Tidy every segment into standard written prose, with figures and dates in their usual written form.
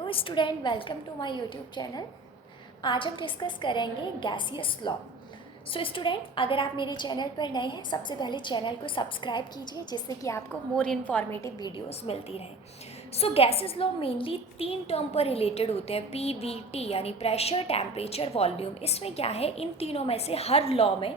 Hello student, welcome to my YouTube channel. आज हम discuss करेंगे गैसियस लॉ। सो स्टूडेंट, अगर आप मेरे चैनल पर नए हैं, सबसे पहले चैनल को सब्सक्राइब कीजिए जिससे कि आपको मोर इन्फॉर्मेटिव वीडियोस मिलती रहें। सो गैसियस लॉ मेनली 3 टर्म पर रिलेटेड होते हैं, PVT यानी प्रेशर, टेम्परेचर, वॉल्यूम। इसमें क्या है, इन तीनों में से हर लॉ में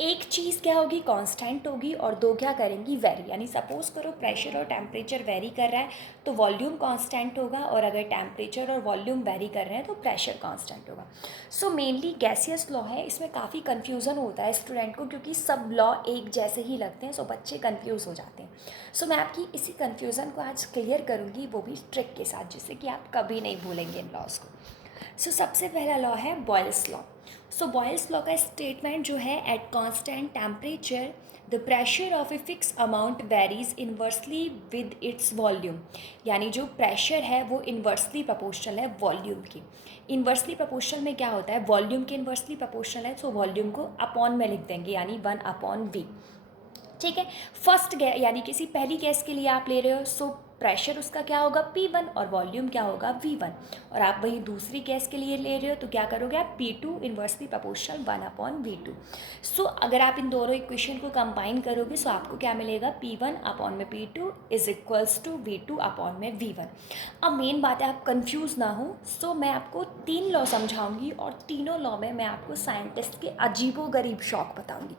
एक चीज़ क्या होगी, कांस्टेंट होगी, और दो क्या करेंगी, वेरी। यानी सपोज करो प्रेशर और टेम्परेचर वेरी कर रहा है तो वॉल्यूम कांस्टेंट होगा, और अगर टेम्परेचर और वॉल्यूम वेरी कर रहे हैं तो प्रेशर कांस्टेंट होगा। सो मेनली गैसियस लॉ है, इसमें काफ़ी कन्फ्यूज़न होता है स्टूडेंट को क्योंकि सब लॉ एक जैसे ही लगते हैं, सो बच्चे कन्फ्यूज़ हो जाते हैं। सो मैं आपकी इसी कन्फ्यूज़न को आज क्लियर करूँगी, वो भी ट्रिक के साथ, जिससे कि आप कभी नहीं भूलेंगे इन लॉज को। सो सबसे पहला लॉ है बॉयल्स लॉ। सो बॉयल्स लॉ का स्टेटमेंट जो है, at constant temperature the pressure of a fix amount varies inversely with its volume. यानी जो प्रेशर है वो इन्वर्सली प्रोपोर्शनल है वॉल्यूम की। इन्वर्सली प्रोपोर्शनल में क्या होता है, वॉल्यूम के इन्वर्सली प्रोपोर्शनल है, सो वॉल्यूम को अपॉन में लिख देंगे, यानी 1/v। ठीक है। फर्स्ट गैस यानी किसी पहली गैस के लिए आप ले रहे हो, सो प्रेशर उसका क्या होगा, P1, और वॉल्यूम क्या होगा, V1। और आप वही दूसरी गैस के लिए ले रहे हो तो क्या करोगे आप, P2 इन्वर्सली प्रोपोर्शनल 1/V2। सो अगर आप इन दोनों इक्वेशन को कंबाइन करोगे सो आपको क्या मिलेगा, P1/P2 is equals to V2/V1। अब मेन बात है, आप कंफ्यूज ना हो, सो मैं आपको 3 लॉ समझाऊंगी और तीनों लॉ में मैं आपको साइंटिस्ट के अजीबोगरीब शौक बताऊंगी।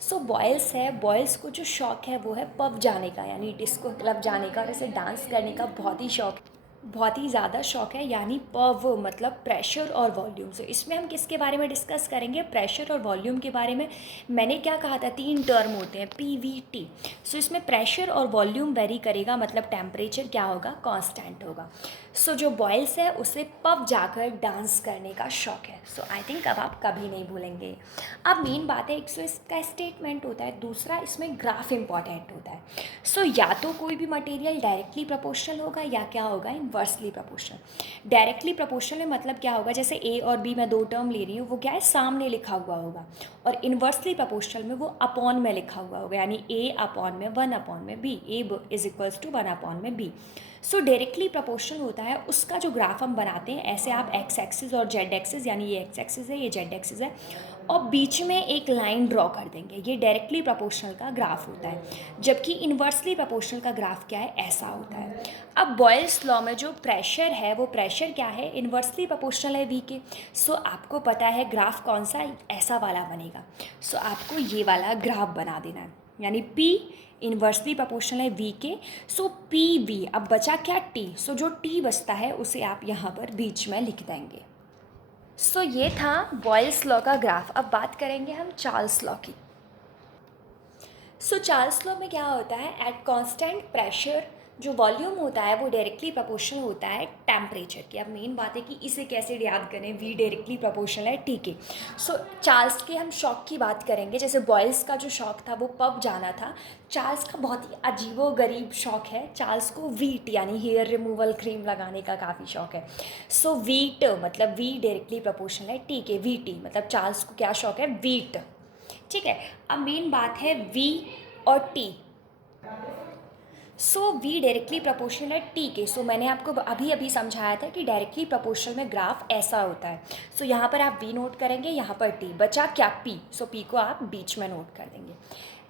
सो बॉयल्स है, बॉयल्स को जो शौक है वो है पब जाने का, यानी डिस्को क्लब जाने का, और ऐसे डांस करने का बहुत ही शौक, बहुत ही ज़्यादा शौक है। यानी पब मतलब प्रेशर और वॉल्यूम। से इसमें हम किसके बारे में डिस्कस करेंगे, प्रेशर और वॉल्यूम के बारे में। मैंने क्या कहा था, 3 टर्म होते हैं, PVT। सो इसमें प्रेशर और वॉल्यूम वेरी करेगा, मतलब टेम्परेचर क्या होगा, कांस्टेंट होगा। सो जो बॉयल्स है उसे पब जाकर डांस करने का शौक है। सो आई थिंक अब आप कभी नहीं भूलेंगे। अब मेन बात है, एक सो इसका स्टेटमेंट होता है, दूसरा इसमें ग्राफ इंपॉर्टेंट होता है। सो या तो कोई भी मटेरियल डायरेक्टली प्रोपोर्शनल होगा या क्या होगा, इन्वर्सली प्रोपोर्शनल। डायरेक्टली प्रोपोर्शनल में मतलब क्या होगा, जैसे A और B मैं 2 टर्म ले रही हूँ, वो क्या है, सामने लिखा हुआ होगा। और इन्वर्सली प्रोपोर्शनल में वो अपॉन में लिखा हुआ होगा, यानी A/1/B, A is equals to 1/B। So directly proportional होता है, उसका जो ग्राफ हम बनाते हैं ऐसे, आप एक्स एक्सिस और जेड एक्सिस, यानी ये एक्स एक्सिस है, ये जेड एक्सिस है, और बीच में एक लाइन ड्रॉ कर देंगे। ये डायरेक्टली प्रोपोर्शनल का ग्राफ होता है। जबकि इन्वर्सली प्रोपोर्शनल का ग्राफ क्या है, ऐसा होता है। अब बॉयल्स लॉ में जो प्रेशर है, वो प्रेशर क्या है, इन्वर्सली प्रोपोर्शनल है V के। सो आपको पता है ग्राफ कौन सा, ऐसा वाला बनेगा। सो आपको ये वाला ग्राफ बना देना है, यानी P इन्वर्सली प्रोपोर्शनल है V के। सो PV, अब बचा क्या, T। सो जो T बचता है उसे आप यहाँ पर बीच में लिख देंगे। सो ये था बॉयल्स लॉ का ग्राफ। अब बात करेंगे हम चार्ल्स लॉ की। सो चार्ल्स लॉ में क्या होता है, एट कांस्टेंट प्रेशर जो वॉल्यूम होता है वो डायरेक्टली प्रोपोर्शनल होता है टेम्परेचर की। अब मेन बात है कि इसे कैसे याद करें, V डायरेक्टली प्रोपोर्शनल है T के। सो चार्ल्स के हम शौक की बात करेंगे। जैसे बॉयल्स का जो शौक था वो पब जाना था, चार्ल्स का बहुत ही अजीबो गरीब शौक है, चार्ल्स को वीट यानी हेयर रिमूवल क्रीम लगाने का काफ़ी शौक है। सो वीट मतलब V डायरेक्टली प्रोपोर्शनल है T के, VT मतलब चार्ल्स को क्या शौक है, वीट। ठीक है। अब मेन बात है V और T। सो V डायरेक्टली प्रोपोर्शनल है T के। सो मैंने आपको अभी अभी समझाया था कि डायरेक्टली प्रोपोर्शनल में ग्राफ ऐसा होता है। सो यहाँ पर आप V नोट करेंगे, यहाँ पर T बचा क्या, P। सो P को आप बीच में नोट कर देंगे।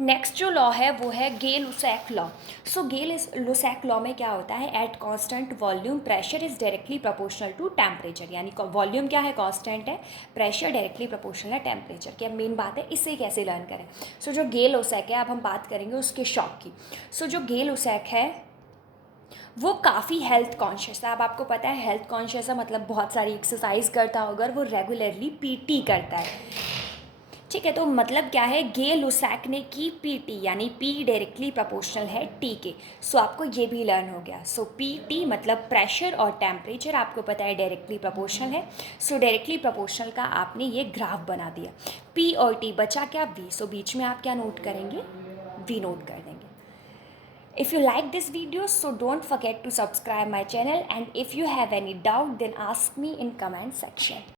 नेक्स्ट जो लॉ है वो है गे लुसैक लॉ। सो गे लुसैक लॉ में क्या होता है, at constant volume pressure is directly proportional to temperature. यानी वॉल्यूम क्या है, कांस्टेंट है, प्रेशर डायरेक्टली प्रोपोर्शनल है टेम्परेचर की। अब मेन बात है इसे कैसे लर्न करें। सो जो गे लुसैक है, अब हम बात करेंगे उसके शौक की। सो जो गे लुसैक है वो काफ़ी हेल्थ कॉन्शियस है। अब आपको पता है हेल्थ कॉन्शियस है मतलब बहुत सारी एक्सरसाइज करता होगा, और वो रेगुलरली PT करता है। ठीक है, तो मतलब क्या है, गे लुसैक ने की PT, यानी P डायरेक्टली प्रोपोर्शनल है T के। सो आपको ये भी लर्न हो गया। सो PT मतलब प्रेशर और टेम्परेचर आपको पता है डायरेक्टली प्रोपोर्शनल है। सो डायरेक्टली प्रोपोर्शनल का आपने ये ग्राफ बना दिया। P और T बचा क्या, V। सो बीच में आप क्या नोट करेंगे, V नोट कर देंगे। If you like this video, so don't forget to subscribe my channel, and if you have any doubt then ask me in comment section.